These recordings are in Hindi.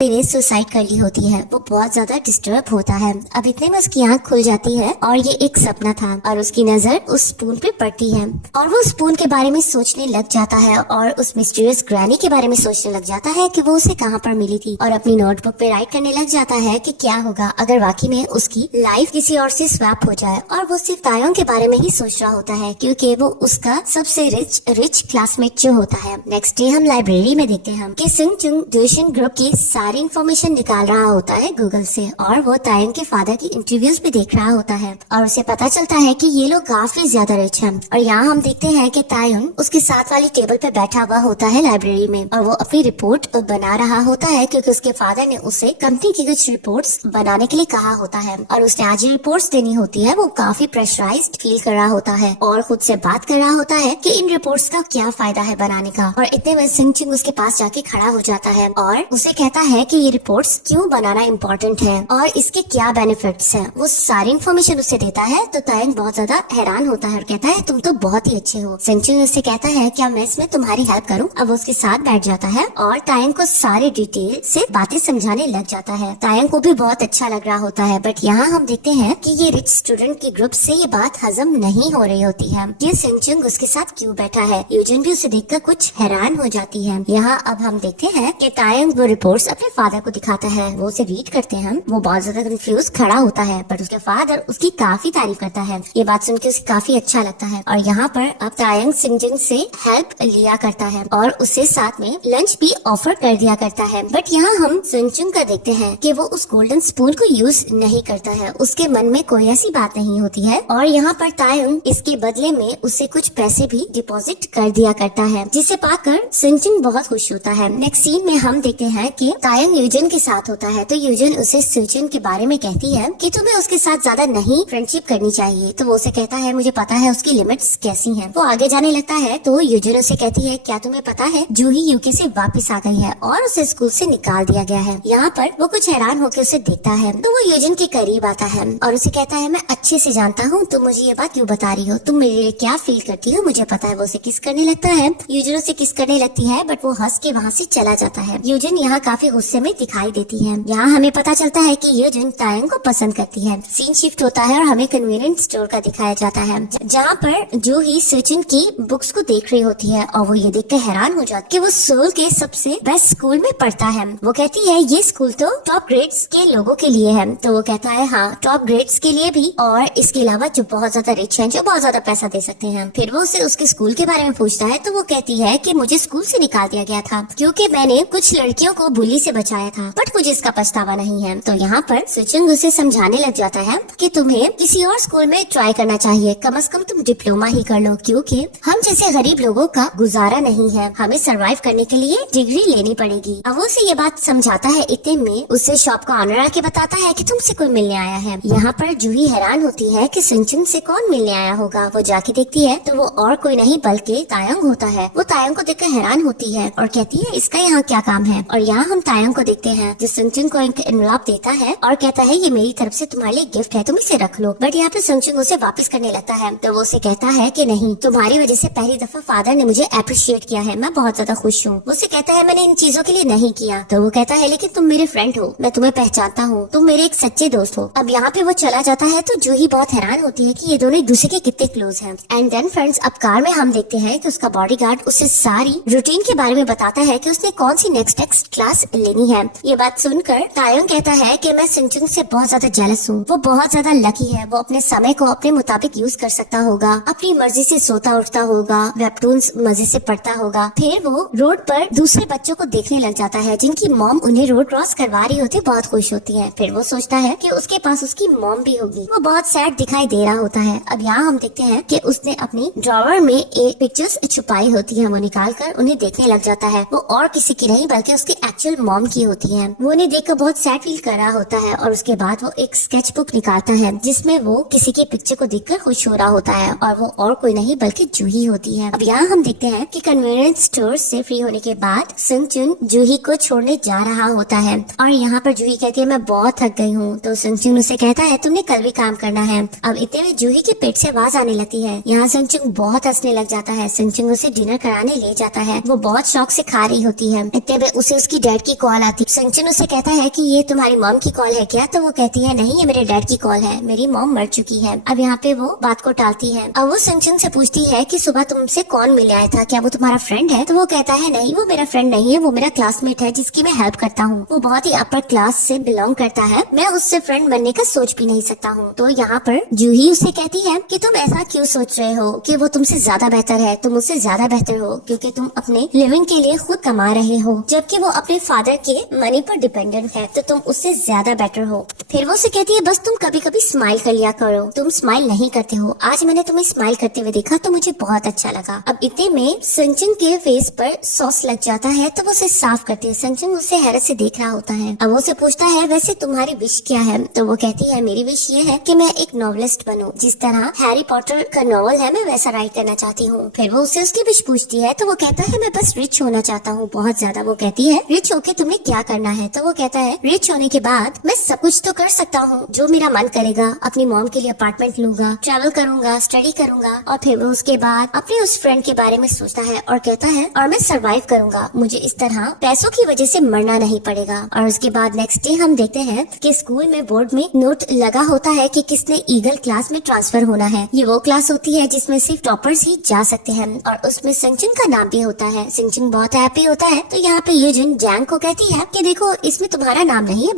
ने सुसाइड कर ली होती है। वो बहुत ज्यादा डिस्टर्ब होता है। अब इतने में उसकी आंख खुल जाती है और ये एक सपना था और उसकी नजर उस स्पून पे पड़ती है और वो स्पून के बारे में सोचने लग जाता है और उस मिस्टीरियस ग्रैनी के बारे में सोचने लग जाता है कि वो उसे कहाँ पर मिली थी और अपनी नोटबुक पे राइट करने लग जाता है कि क्या होगा अगर वाकई में उसकी लाइफ किसी और से स्वैप हो जाए। और वो सिर्फ तायोंग के बारे में ही सोच रहा होता है क्योंकि वो उसका सबसे रिच क्लासमेट जो होता है। नेक्स्ट डे हम लाइब्रेरी में देखते हैं कि सिंग चुंग ट्यूशन ग्रुप की सारी इन्फॉर्मेशन निकाल रहा होता है गूगल से और वो तायंग के फादर की इंटरव्यूज भी देख रहा होता है और उसे पता चलता है कि ये लोग काफी ज्यादा रिच हैं। और यहाँ हम देखते हैं कि तायंग उसके साथ वाली टेबल पे बैठा हुआ होता है लाइब्रेरी में और वो अपनी रिपोर्ट बना रहा होता है क्योंकि उसके फादर ने उसे कंपनी की कुछ रिपोर्ट्स बनाने के लिए कहा होता है और उसने आज ही रिपोर्ट्स देनी होती है। वो काफी प्रेशराइज्ड फील कर रहा होता है और खुद से बात कर रहा होता है कि इन रिपोर्ट्स का क्या फायदा है बनाने का। और इतने में सिंग चुंग उसके पास जाके खड़ा हो जाता है और उसे कहता है कि ये रिपोर्ट्स क्यों बनाना इम्पोर्टेंट है और इसके क्या बेनिफिट्स हैं। वो सारी इन्फॉर्मेशन उसे देता है तो तायंग बहुत ज्यादा हैरान होता है और कहता है तुम तो बहुत ही अच्छे हो। सिंग चुंग उससे कहता है क्या मैं इसमें तुम्हारी हेल्प करूं। अब वो उसके साथ बैठ जाता है और तायंग को सारी डिटेल से बातें समझाने लग जाता है। तायंग को भी बहुत अच्छा लग रहा होता है बट यहाँ हम देखते हैं कि ये रिच स्टूडेंट की ग्रुप से ये बात हजम नहीं हो रही होती है। ये सिंग चुंग उसके साथ क्यों बैठा है। यूजिन भी उसे देखकर कुछ हैरान हो जाती है। यहाँ अब हम देखते हैं कि तायंग वो रिपोर्ट्स अपने फादर को दिखाता है। वो उसे रीड करते हैं। वो बहुत ज्यादा कंफ्यूज खड़ा होता है बट उसके फादर उसकी काफी तारीफ करता है। ये बात सुनकर उसे काफी अच्छा लगता है और यहाँ पर अब तायंग सिंग चुंग से हेल्प लिया करता है और उसे साथ में लंच भी ऑफर कर दिया करता है। बट यहाँ हम सिंग चुंग का देखते हैं कि वो उस गोल्डन स्पून को यूज नहीं करता है। उसके मन में कोई ऐसी बात नहीं होती है और यहाँ पर तायंग इसके बदले में उसे कुछ पैसे भी डिपॉजिट कर दिया करता है जिसे पाकर सिंग चुंग बहुत खुश होता है। नेक्स्ट सीन में हम देखते हैं कि तायंग यूजिन के साथ होता है तो यूजिन उसे सुचिन के बारे में कहती है कि तुम्हें उसके साथ ज्यादा नहीं फ्रेंडशिप करनी चाहिए। तो वो उसे कहता है मुझे पता है उसकी लिमिट्स कैसी हैं। वो आगे जाने लगता है तो यूजिन उसे कहती है क्या तुम्हें पता है जूही यूके से वापस आ गई है और उसे स्कूल से निकाल दिया गया है। यहाँ पर वो कुछ हैरान होकर उसे देखता है तो वो यूजिन के करीब आता है और उसे कहता है मैं अच्छे से जानता हूँ तुम मुझे ये बात क्यों बता रही हो। तुम मेरे लिए क्या फील करती हो मुझे पता है। वो उसे किस करने लगता है। यूजिन उसे किस करने लगती है बट वो हंस के वहाँ से चला जाता है। यूजिन यहाँ काफी गुस्से में दिखाई देती है। यहाँ हमें पता चलता है कि यूजिन तायंग को पसंद करती है। सीन शिफ्ट होता है और हमें कन्वीनियंस स्टोर का दिखाया जाता है जहाँ पर जूही सुचिन की बुक्स को देख रही होती है और वो ये देखकर हैरान हो जाती है कि वो सोल के सबसे बेस्ट स्कूल में पढ़ता है। वो कहती है ये स्कूल तो टॉप ग्रेड्स के लोगों के लिए है। तो वो कहता है हाँ टॉप ग्रेड्स के लिए भी और इसके अलावा जो बहुत ज्यादा रिच हैं जो बहुत ज्यादा पैसा दे सकते हैं। फिर वो उसे उसके स्कूल के बारे में पूछता है तो वो कहती है कि मुझे स्कूल से निकाल दिया गया था क्योंकि मैंने कुछ लड़कियों को बुली से बचाया था बट मुझे इसका पछतावा नहीं है। तो यहाँ पर सुचिंग उसे समझाने लग जाता है कि तुम्हें किसी और स्कूल में ट्राई करना चाहिए। कम से कम तुम डिप्लोमा ही कर लो क्योंकि हम जैसे गरीब लोगों का गुजारा नहीं है। हमें सरवाइव करने के लिए डिग्री लेनी पड़ेगी। अब वो उसे ये बात समझाता है। इतने में उसे शॉप का ऑनर आके बताता है कि तुमसे कोई मिलने आया है। यहाँ पर जूही हैरान होती है कि सुचिंग से कौन मिलने आया होगा। वो जाके देखती है तो वो और कोई नहीं बल्कि तायंग होता है। वो तायंग को देखकर हैरान होती है और कहती है इसका यहाँ क्या काम है। और यहाँ हम तायंग को देखते हैं जो सुचिंग को एक एनवलप देता है और कहता है ये मेरी तरफ से तुम्हारे लिए गिफ्ट है तुम इसे रख लो। बट यहाँ पे सुचिंग उसे वापस करने लगता है तो वो उसे कहता है कि नहीं तुम्हारी वजह से पहली दफा फादर ने मुझे अप्रिशिएट किया है। मैं बहुत ज्यादा खुश हूँ। वो उसे कहता है मैंने इन चीजों के लिए नहीं किया। तो वो कहता है लेकिन तुम मेरे फ्रेंड हो। मैं तुम्हें पहचानता हूँ। तुम मेरे एक सच्चे दोस्त हो। अब यहाँ पे वो चला जाता है तो जूही बहुत हैरान होती है कि ये दोनों एक दूसरे के कितने क्लोज हैं। एंड देन फ्रेंड्स अब कार में हम देखते हैं कि उसका बॉडीगार्ड उसे सारी रूटीन के बारे में बताता है कि उसने कौन सी नेक्स्ट क्लास लेनी है। ये बात सुनकर तायंग कहता है कि मैं सिंचुंग से बहुत ज्यादा जेलस हूँ। वो बहुत ज्यादा लकी है। वो अपने समय को अपने मुताबिक यूज कर सकता होगा। अपनी मर्जी से सोता उठता होगा। वेबटून्स मजे से पढ़ता होगा। फिर वो रोड पर दूसरे बच्चों को देखने लग जाता है जिनकी मॉम उन्हें रोड क्रॉस करवा रही होती है। बहुत खुश होती है। फिर वो सोचता है कि उसके पास उसकी मॉम भी होगी। वो बहुत सैड दिखाई दे रहा होता है। अब यहाँ हम देखते हैं कि उसने अपनी ड्रॉवर में एक पिक्चर्स छुपाई होती है। वो निकाल कर उन्हें देखने लग जाता है। वो और किसी की नहीं बल्कि उसकी एक्चुअल मॉम की होती है। वो उन्हें देखकर बहुत सैड फील कर रहा होता है और उसके बाद वो एक स्केच बुक निकालता है जिसमें वो किसी की पिक्चर को देखकर खुश हो रहा होता है और वो और कोई नहीं बल्कि जूही होती है। अब यहाँ हम देखते हैं कि कन्वीनियंस स्टोर से फ्री होने के बाद सिंग चुन जूही को छोड़ने जा रहा होता है और यहाँ पर जूही कहती है मैं बहुत थक गई हूँ। तो सिंग चुन उसे कहता है तुमने कल भी काम करना है। अब इतने में जूही के पेट से आवाज आने लगती है। यहाँ सिंग चुन बहुत हंसने लग जाता है। सिंग चुन उसे डिनर कराने ले जाता है। वो बहुत शौक से खा रही होती है। इतने में उसे उसकी डैड की कॉल आती है। संचन उससे कहता है कि ये तुम्हारी मॉम की कॉल है क्या? तो वो कहती है नहीं, ये मेरे डैड की कॉल है, मेरी मॉम मर चुकी है। अब यहाँ पे वो बात को टालती है। अब वो संचन से पूछती है कि सुबह तुमसे कौन मिले आया था, क्या वो तुम्हारा फ्रेंड है? तो वो कहता है नहीं, वो मेरा फ्रेंड नहीं है, वो मेरा क्लासमेट है जिसकी मैं हेल्प करता हूँ। वो बहुत ही अपर क्लास से बिलोंग करता है, मैं उससे फ्रेंड बनने का सोच भी नहीं सकता हूँ। तो यहाँ पर जूही उससे कहती है कि तुम ऐसा क्यों सोच रहे हो कि वो तुमसे ज्यादा बेहतर है, तुम उससे ज्यादा बेहतर हो क्योंकि तुम अपने लिविंग के लिए खुद कमा रहे हो, जबकि वो अपने फादर के मनी पर डिपेंडेंट है, तो तुम उससे ज्यादा बेटर हो। फिर वो उसे कहती है बस तुम कभी कभी स्माइल कर लिया करो, तुम स्माइल नहीं करते हो, आज मैंने तुम्हें स्माइल करते हुए देखा तो मुझे बहुत अच्छा लगा। अब इतने में संचन के फेस पर सॉस लग जाता है तो वो उसे साफ करती है। संचन उसे हैरत से देख रहा होता है। अब वो उसे पूछता है वैसे तुम्हारी विश क्या है? तो वो कहती है मेरी विश ये है कि मैं एक नॉवेलिस्ट बनूं, जिस तरह हैरी पॉटर का नॉवल है मैं वैसा राइट करना चाहती हूँ। फिर वो उससे उसकी विश पूछती है तो वो कहता है मैं बस रिच होना चाहता हूँ, बहुत ज्यादा। वो कहती है रिच होके तुम्हें क्या करना है? तो वो कहता है रिच होने के बाद मैं सब कुछ तो कर सकता हूँ जो मेरा मन करेगा, अपनी मॉम के लिए अपार्टमेंट लूंगा, ट्रैवल करूंगा, स्टडी करूंगा। और फिर वो उसके बाद अपने उस फ्रेंड के बारे में सोचता है और कहता है और मैं सरवाइव करूंगा, मुझे इस तरह पैसों की वजह से मरना नहीं पड़ेगा। और उसके बाद नेक्स्ट डे हम देखते हैं कि स्कूल में बोर्ड में नोट लगा होता है कि किसने ईगल क्लास में ट्रांसफर होना है। ये वो क्लास होती है जिसमें सिर्फ टॉपर्स ही जा सकते हैं और उसमें संचन का नाम भी होता है। संचन बहुत हैप्पी होता है। तो यहाँ पे यूजिन जैंग को कहती है कि देखो इसमें तुम्हारा नाम नहीं है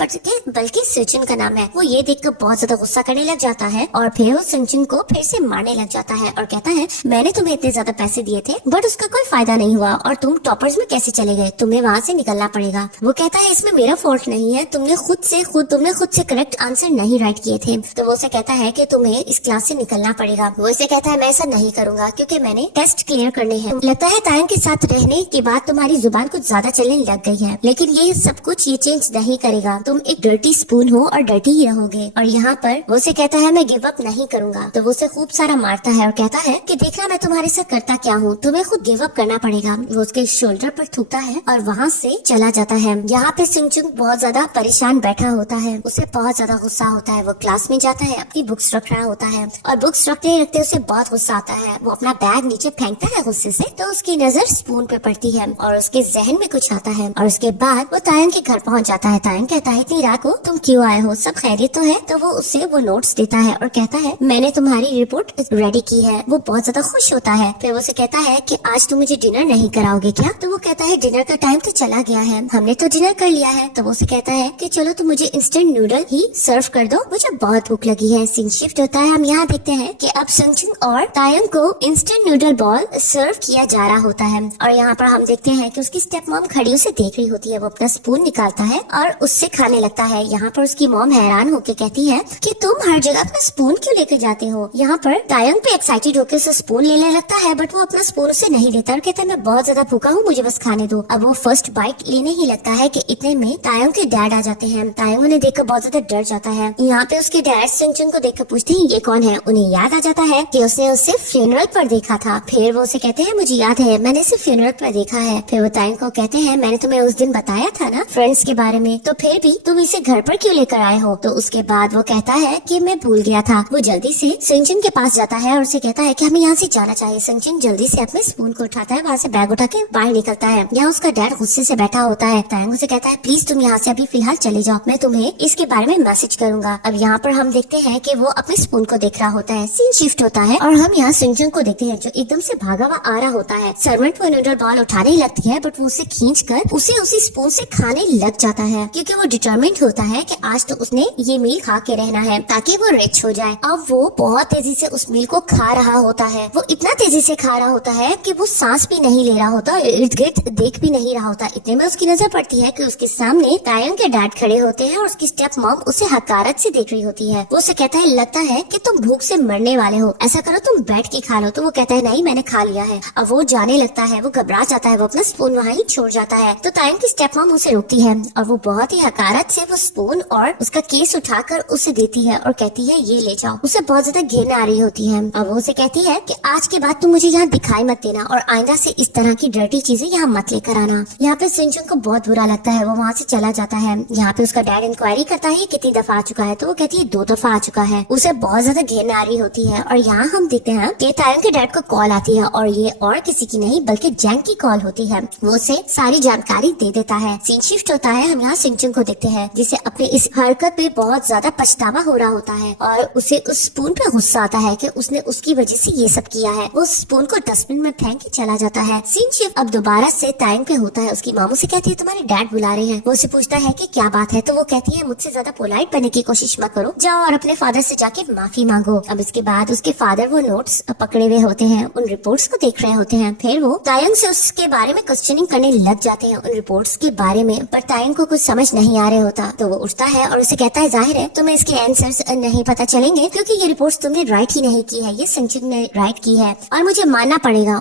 बल्कि संचन का नाम है। वो ये देखकर बहुत ज्यादा गुस्सा करने लग जाता है और फिर वो संचन को फिर से मारने लग जाता है और कहता है मैंने तुम्हें इतने ज्यादा पैसे दिए थे बट उसका कोई फायदा नहीं हुआ और तुम टॉपर्स में कैसे चले गए, तुम्हें वहाँ से निकलना पड़ेगा। वो कहता है इसमें मेरा फॉल्ट नहीं है, तुमने खुद से करेक्ट आंसर नहीं राइट किए थे। तो वो उसे कहता है कि तुम्हें इस क्लास से निकलना पड़ेगा। वो इसे कहता है मैं ऐसा नहीं करूंगा क्योंकि मैंने टेस्ट क्लियर करने हैं। लगता है तायंग के साथ रहने के बाद तुम्हारी जुबान कुछ ज्यादा चलने लग गई है, लेकिन ये सब कुछ ये चेंज नहीं करेगा, तुम एक डर्टी स्पून हो और डर्टी ही रहोगे। और यहाँ पर वो उसे कहता है मैं गिव अप नहीं करूंगा। तो वो उसे खूब सारा मारता है और कहता है कि देखना मैं तुम्हारे साथ करता क्या हूँ, तुम्हें खुद गिव अप करना पड़ेगा। वो उसके शोल्डर पर थूकता है और वहाँ से चला जाता है। यहाँ पे सिंचुंग बहुत ज्यादा परेशान बैठा होता है, उसे बहुत ज्यादा गुस्सा होता है। वो क्लास में जाता है, अपनी बुक्स रख रहा होता है और बुक्स रखते रखते उसे बहुत गुस्सा आता है। वो अपना बैग नीचे फेंकता है गुस्से से, तो उसकी नजर स्पून पे पड़ती है और उसके जहन में कुछ आता है। और उसके बाद वो तायंग के घर पहुँच जाता है। तायंग कहता है इतनी रात को तुम क्यों आए हो, सब खैरियत तो है? तो वो उससे वो नोट्स देता है और कहता है मैंने तुम्हारी रिपोर्ट रेडी की है। वो बहुत ज्यादा खुश होता है। फिर वो उसे कहता है कि आज तुम मुझे डिनर नहीं कराओगे क्या? तो वो कहता है डिनर का टाइम तो चला गया है, हमने तो डिनर कर लिया है। तो वो उसे कहता है कि चलो तुम मुझे इंस्टेंट नूडल ही सर्व कर दो, मुझे बहुत भूख लगी है। सीन शिफ्ट होता है, हम यहाँ देखते हैं कि अब संचुंग और तायंग को इंस्टेंट नूडल बॉल सर्व किया जा रहा होता है। और यहाँ पर हम देखते हैं कि उसकी स्टेप मॉम खड़ी उसे देख रही होती है। वो अपना स्पून निकालता है और उससे खाने लगता है। यहाँ पर उसकी मॉम हैरान होकर कहती है कि तुम हर जगह अपना स्पून क्यों लेकर जाते हो? यहाँ पर तायंग पे एक्साइटेड होकर उसे स्पून लेने लगता है बट वो अपना स्पून उसे नहीं देता और कहता है मैं बहुत ज्यादा भूखा हूँ, मुझे बस खाने दो। अब वो फर्स्ट बाइट लेने ही लगता है कि इतने में तायंग के डैड आ जाते हैं। तायंग उन्हें देखकर बहुत ज्यादा डर जाता है। यहाँ पे उसके डैड संचुंग को देखकर पूछते हैं ये कौन है? उन्हें याद आ जाता है कि उसने उसे फ्यूनरल पर देखा था। फिर वो उसे कहते हैं मुझे याद है, मैंने इसे फ्यूनरल पर देखा है। फिर वो तायंग को कहते हैं मैंने तुम्हें उस दिन बताया था ना फ्रेंड्स के बारे में, तो फिर भी तुम इसे घर पर क्यों लेकर आए हो? तो उसके बाद वो कहता है कि मैं भूल गया था। वो जल्दी से संचुंग के पास जाता है और उसे कहता है कि हमें यहाँ से जाना चाहिए। संचुंग जल्दी से अपने स्पून को उठाता है, वहाँ से बैग उठा के बाहर निकलता है। यहाँ उसका डैड गुस्से से बैठा होता है। तायंग उसे कहता है प्लीज तुम यहाँ से अभी फिलहाल चले जाओ, मैं तुम्हें इसके बारे में मैसेज करूंगा। अब यहाँ पर हम देखते हैं कि वो अपने स्पून को देख रहा होता है। सीन शिफ्ट होता है और हम यहाँ संचुंग को देखते हैं जो एकदम से भागा हुआ आ रहा होता है। सर्वेंट वो नूडल बॉल उठाने ही लगती है बट वो उसे खींच कर उसे उसी स्पून से खाने लग जाता है क्योंकि वो डिटरमिन्ड होता है कि आज तो उसने ये मील खा के रहना है ताकि वो रिच हो जाए। अब वो बहुत तेजी से उस मील को खा रहा होता है। वो इतना तेजी से खा रहा होता है कि वो सांस भी नहीं ले रहा होता, इर्द गिर्द देख भी नहीं रहा होता। इतने में उसकी नजर पड़ती है कि उसके सामने तायंग के डैड खड़े होते हैं और उसकी स्टेप मॉम उसे हकारत से देख रही होती है। वो उसे कहता है लगता है कि तुम भूख से मरने वाले हो, ऐसा करो तुम बैठ के खा लो। तो वो कहता है नहीं मैंने खा लिया है। अब वो जाने लगता है, वो घबरा जाता है, वो अपना स्पून वहाँ ही छोड़ जाता है। तो तायंग की स्टेप मॉम उसे रोकती है और वो बहुत ही हकारत से वो स्पून और उसका केस उठाकर उसे देती है और कहती है ये ले जाओ। उसे बहुत ज्यादा घिन आ रही होती है। अब वो उसे कहती है कि आज के बाद तुम मुझे यहाँ दिखाई मत देना और आइंदा से इस तरह की डर्टी चीजें यहाँ मत लेकर आना। यहाँ पे सिंचुन को बहुत बुरा लगता है, वो वहाँ से चला जाता है। यहाँ पे उसका डैड इंक्वायरी करता है कितनी दफा आ चुका है, तो वो कहती है 2 दफा आ चुका है। उसे बहुत ज्यादा घिन आ रही होती है। और यहाँ हम देखते हैं कि तायंग के डैड को कॉल आती है और ये और किसी की नहीं बल्कि जैंग की कॉल होती है। वो उसे सारी जानकारी दे देता है। सीन शिफ्ट होता है, हम यहाँ सिंचुन को देखते हैं जिसे अपने इस हरकत पे बहुत ज्यादा पछतावा हो रहा होता है और उसे उस स्पून पे गुस्सा आता है कि उसने उसकी वजह से ये सब किया है। वो स्पून को डस्टबिन में फेंक के चला जाता है। सीन शिफ्ट अब दोबारा से तायंग पे होता है। उसकी मामू से कहती है तुम्हारे डैड बुला रहे हैं। वो उसे पूछता है कि क्या बात है, तो वो कहती है मुझसे ज्यादा पोलाइट बनने की कोशिश मत करो, जाओ और अपने फादर से जाके माफी मांगो। अब इसके बाद उसके फादर वो नोट्स पकड़े हुए होते हैं, उन रिपोर्ट्स को देख रहे होते हैं। फिर वो तायंग से उसके बारे में क्वेश्चनिंग करने लग जाते हैं उन रिपोर्ट्स के बारे में, पर तायंग को कुछ समझ नहीं आ रहे होता। तो वो उठता है और उसे कहता है जाहिर है तुम्हें इसके आंसर्स नहीं पता चलेंगे क्योंकि ये रिपोर्ट्स तुमने राइट ही नहीं की है, ये सिंचुन ने राइट की है और मुझे मानना पड़ेगा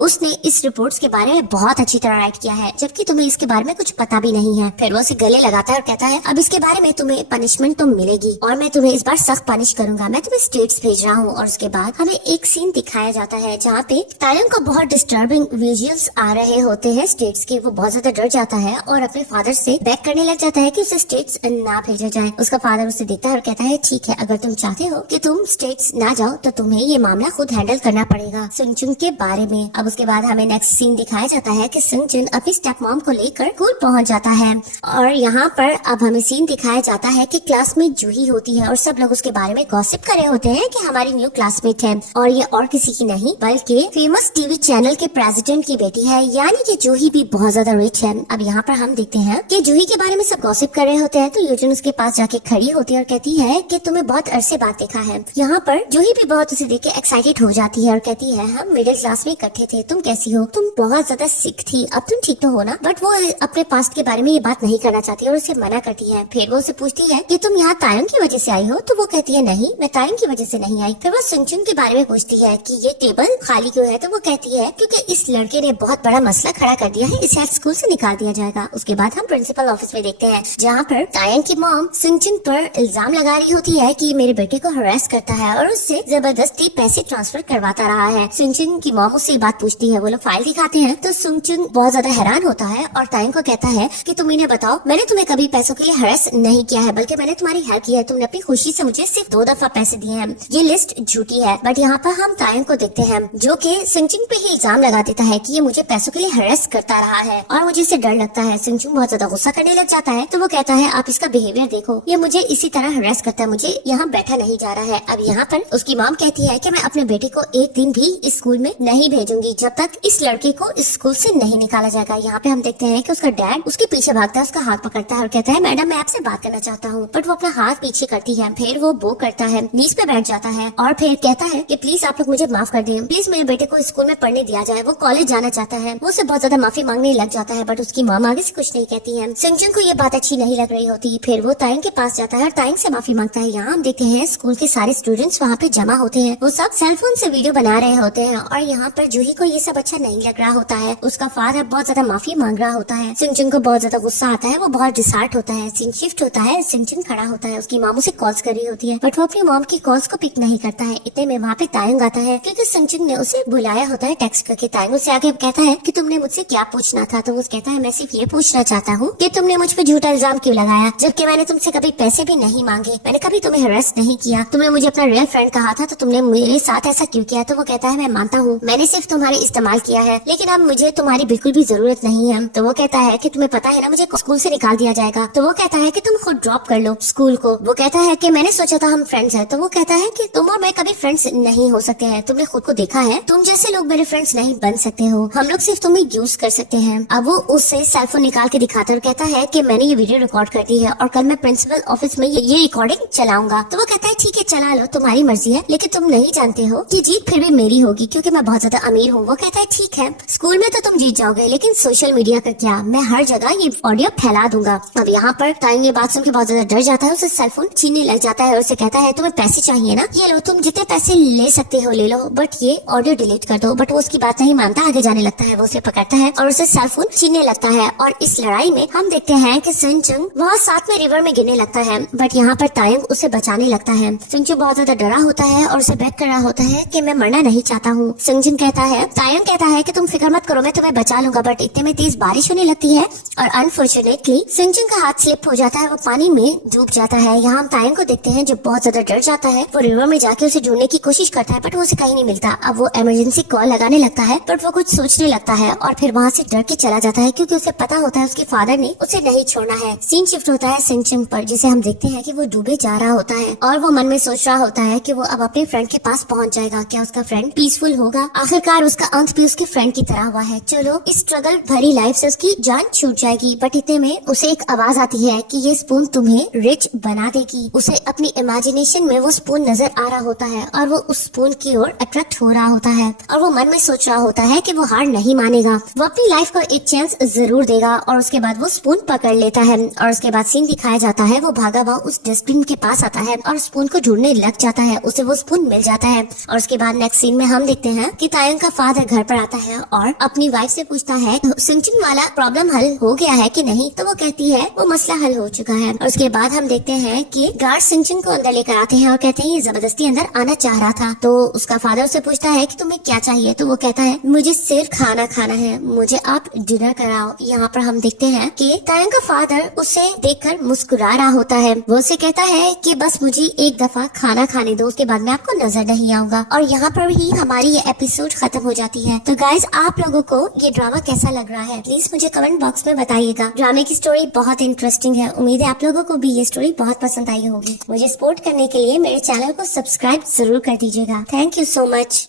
उसने इस रिपोर्ट्स के बारे में बहुत अच्छी तरह राइट किया है जबकि तुम्हें इसके बारे में कुछ पता भी नहीं है। फिर वो उसे गले लगाता है और कहता है अब इसके बारे में तुम्हें पनिशमेंट तो मिलेगी और मैं तुम्हें इस बार सख्त पनिश करूंगा, मैं तुम्हें स्टेट्स भेज रहा हूँ। और उसके बाद हमें एक सीन दिखाया जाता है जहाँ पे तायंग को बहुत डिस्टर्बिंग विजुअल्स आ रहे होते हैं स्टेट्स के। वो बहुत ज्यादा डर जाता है और अपने फादर से बैक करने लग जाता है कि उसे स्टेट्स ना भेजा जाए। उसका फादर उसे देखता है और कहता है ठीक है, अगर तुम चाहते हो कि तुम स्टेट्स ना जाओ तो तुम्हें ये मामला खुद हैंडल करना पड़ेगा सिंचुन के बारे में। अब उसके बाद हमें नेक्स्ट सीन दिखाया जाता है कि सिंचुन अपनी स्टेप मॉम को लेकर स्कूल पहुंच जाता है और यहाँ पर अब हमें सीन दिखाया जाता है कि क्लास में जूही होती है और सब लोग उसके बारे में गॉसिप कर रहे होते हैं कि हमारी न्यू क्लासमेट है और ये और किसी की नहीं बल्कि फेमस टीवी चैनल के प्रेसिडेंट की बेटी है, यानी कि जूही भी बहुत ज्यादा रिच है। अब यहाँ पर हम देखते हैं कि जूही के बारे में सब गॉसिप कर रहे होते हैं तो यूजन उसके पास जाके खड़ी होती है और कहती है कि तुम्हें बहुत अरसे बाद देखा है। यहाँ पर जूही भी बहुत उसे देख के एक्साइटेड हो जाती है और कहती है हम मिडिल क्लास में इकट्ठे थे, तुम कैसी हो, तुम बहुत ज्यादा सिक थी, अब तुम ठीक तो हो ना। बट वो अपने पास्ट के बारे में ये बात नहीं करना चाहती और उसे मना करती है। फिर वो उसे पूछती है कि तुम यहाँ तायंग की वजह से आई हो, तो वो कहती है नहीं, मैं तायंग की वजह से नहीं आई। फिर वो सिंचुन के बारे में पूछती है कि ये टेबल खाली क्यों है, तो वो कहती है क्योंकि इस लड़के ने बहुत बड़ा मसला खड़ा कर दिया है, इसे आज स्कूल से निकाल दिया जाएगा। उसके बाद हम प्रिंसिपल ऑफिस में देखते हैं जहाँ पर तायंग की मॉम सिंचुन पर इल्जाम लगा रही होती है कि मेरे बेटे को हरास करता है और उससे जबरदस्ती पैसे ट्रांसफर करवाता रहा है। सिंचुन की मॉम उससे बात पूछती है, वो लोग फाइल दिखाते हैं तो सिंचुन बहुत ज्यादा हैरान होता है और तायंग को कहता है कि तुम इन्हें बताओ, मैंने तुम्हें कभी पैसों के लिए हरास नहीं किया है बल्कि मैंने तुम्हारी हेल्प की है, तुमने अपनी खुशी से मुझे सिर्फ 2 दफा पैसे दिए हैं, ये लिस्ट झूठी है। बट यहाँ पर हम तायंग को देखते हैं जो कि सिंचुन पे ही इल्जाम लगा देता है कि ये मुझे पैसों के लिए हरास करता रहा है और मुझे इससे डर लगता है। सिंचुन बहुत ज्यादा गुस्सा करने लग जाता है तो वो कहता है आप इसका बिहेवियर देखो, ये मुझे इसी तरह हरास करता है, मुझे यहाँ बैठा नहीं जा रहा है। अब यहाँ पर उसकी मॉम कहती है कि मैं अपने बेटे को एक दिन भी इस स्कूल में नहीं भेजूंगी जब तक इस लड़के को इस स्कूल से नहीं निकाला जाएगा। यहाँ पे हम देखते हैं कि उसका डैड उसके पीछे भागता है, उसका हाथ पकड़ता है और कहता है मैडम मैं आपसे बात करना चाहता हूँ, बट वो अपना हाथ पीछे करती है। फिर वो बो करता है, नीज पे बैठ जाता है और फिर कहता है कि प्लीज आप लोग मुझे माफ कर दें, प्लीज मेरे बेटे को स्कूल में पढ़ने दिया जाए, वो कॉलेज जाना चाहता है। वो उसे बहुत ज्यादा माफी मांगने लग जाता है बट उसकी मॉम आगे से कुछ नहीं कहती है। सिंचुन को ये बात अच्छी नहीं लग रही होती। फिर वो तायंग के पास जाता है और तायंग से माफी मांगता है। यहाँ हम देखते हैं स्कूल के सारे स्टूडेंट्स वहाँ पे जमा होते हैं, वो सब सेलफोन से वीडियो बना रहे होते हैं और यहाँ पर जूही को ये सब अच्छा नहीं लग रहा होता है। उसका फादर बहुत ज्यादा माफी मांग रहा होता है। सिंचुन को बहुत ज्यादा गुस्सा आता है, वो बहुत डिसहार्ट होता है। सीन शिफ्ट होता है, सिंचुन खड़ा होता है, उसकी मामू से कॉल्स कर रही होती है बट वो अपनी मॉम की कॉल्स को पिक नहीं करता है। इतने में वहाँ पे तायंग आता है क्योंकि सिंचुन ने उसे बुलाया होता है टेक्स्ट करके। तायंग उससे आगे कहता है कि तुमने मुझसे क्या पूछना था, तो वो कहता है मैं सिर्फ ये पूछना चाहता हूँ कि तुमने मुझ पे झूठा इल्जाम क्यों लगाया जबकि मैंने तुमसे कभी पैसे भी नहीं मांगे, मैंने कभी तुम्हें हरास नहीं किया, तुमने मुझे अपना रियल फ्रेंड कहा था तो तुमने मेरे साथ ऐसा क्यों किया। तो वो कहता है मैं मानता हूँ मैंने सिर्फ तुम्हारे इस्तेमाल किया है लेकिन अब मुझे तुम्हारी बिल्कुल भी जरूरत नहीं है। तो वो कहता है कि तुम्हें पता है ना मुझे स्कूल से निकाल दिया जाएगा। तो वो कहता है कि तुम खुद ड्रॉप कर लो स्कूल को। वो कहता है कि मैंने सोचा था हम फ्रेंड्स हैं। तो वो कहता है कि तुम और मैं कभी फ्रेंड्स नहीं हो सकते हैं, तुमने खुद को देखा है, तुम जैसे लोग मेरे फ्रेंड्स नहीं बन सकते हो, हम लोग सिर्फ तुम्हें यूज कर सकते हैं। अब वो उससे सेलफोन निकाल के दिखाता और कहता है कि मैंने ये वीडियो रिकॉर्ड कर दी है और कल मैं प्रिंसिपल ऑफिस में ये रिकॉर्डिंग चलाऊंगा। तो वो कहता है ठीक है चला लो, तुम्हारी मर्जी है, लेकिन तुम नहीं जानते हो कि जीत फिर भी मेरी होगी क्योंकि मैं बहुत ज्यादा अमीर हूँ। वो कहता है ठीक है स्कूल में तो तुम जीत जाओगे लेकिन सोशल मीडिया का क्या, मैं हर जगह ये ऑडियो फैला दूंगा। अब यहाँ पर तायंग ये बात सुन के बहुत ज्यादा डर जाता है, उसे सेलफोन छीनने लग जाता है और उसे कहता है तुम्हें पैसे चाहिए ना, ये लो, तुम जितने पैसे ले सकते हो ले लो बट ये ऑडियो डिलीट कर दो। बट वो उसकी बात नहीं मानता, आगे जाने लगता है। वो उसे पकड़ता है और उसे सेलफोन छीनने लगता है और इस लड़ाई में हम देखते हैं कि सिंचुन वहाँ साथ में रिवर रिवर में गिरने लगता है। बट यहाँ पर तायंग उसे बचाने लगता है। सिंगजुन बहुत ज्यादा डरा होता है और उसे बेग कर रहा होता है कि मैं मरना नहीं चाहता हूँ। सिंगजुन कहता है, तायंग कहता है कि तुम फिक्र मत करो, मैं तुम्हें बचा लूंगा। बट इतने में तेज बारिश होने लगती है और अनफॉर्चुनेटली सिंगजुन का हाथ स्लिप हो जाता है, वो पानी में डूब जाता है। यहाँ हम तायंग को देखते हैं जो बहुत ज्यादा डर जाता है। वो रिवर में जाके उसे ढूंढने की कोशिश करता है बट वो उसे कहीं नहीं मिलता। अब वो इमरजेंसी कॉल लगाने लगता है बट वो कुछ सोचने लगता है और फिर वहाँ से डर के चला जाता है क्योंकि उसे पता होता है उसके फादर ने उसे नहीं छोड़ना है। सीन शिफ्ट होता है सिंगजुन पर, जिसे हम देखते हैं कि वो डूबे जा रहा होता है और वो मन में सोच रहा होता है कि वो अब अपने फ्रेंड के पास पहुंच जाएगा। क्या उसका फ्रेंड पीसफुल होगा? आखिरकार उसका अंत भी उसके फ्रेंड की तरह हुआ है। चलो, इस स्ट्रगल भरी लाइफ से उसकी जान छूट जाएगी। बट इतने में उसे एक आवाज आती है कि ये स्पून तुम्हें रिच बना देगी। उसे अपनी इमेजिनेशन में वो स्पून नजर आ रहा होता है और वो उस स्पून की ओर अट्रैक्ट हो रहा होता है और वो मन में सोच रहा होता है कि वो हार नहीं मानेगा, वो अपनी लाइफ को एक चांस जरूर देगा। और उसके बाद वो स्पून पकड़ लेता है और उसके बाद सीन दिखाया जाता है वो भागा हुआ उस डस्टबिन के पास आता है और स्पून को ढूंढने लग जाता है। उसे वो स्पून मिल जाता है और उसके बाद नेक्स्ट सीन में हम देखते हैं कि तायंग का फादर घर पर आता है और अपनी वाइफ से पूछता है सिंगजुन वाला प्रॉब्लम हल हो गया है कि नहीं। तो वो कहती है वो मसला हल हो चुका है। और उसके बाद हम देखते हैं कि गार्ड सिंगजुन को अंदर लेकर आते हैं और कहते हैं ये जबरदस्ती अंदर आना चाह रहा था। तो उसका फादर उससे पूछता है कि तुम्हें क्या चाहिए। तो वो कहता है मुझे सिर्फ खाना खाना है, मुझे आप डिनर कराओ। यहाँ पर हम देखते हैं कि तायंग का फादर उसे देखकर मुस्कुरा रहा होता है। वो उसे कहता है कि बस मुझे एक दफा खाना खाने दो, उसके बाद मैं आपको नजर नहीं आऊंगा। और यहाँ पर ही हमारी ये एपिसोड खत्म हो जाती है। तो गाइज, आप लोगों को ये ड्रामा कैसा लग रहा है प्लीज मुझे कमेंट बॉक्स में बताइएगा। ड्रामे की स्टोरी बहुत इंटरेस्टिंग है, उम्मीद है आप लोगों को भी ये स्टोरी बहुत पसंद आई होगी। मुझे सपोर्ट करने के लिए मेरे चैनल को सब्सक्राइब जरूर कर दीजिएगा। Thank you so much.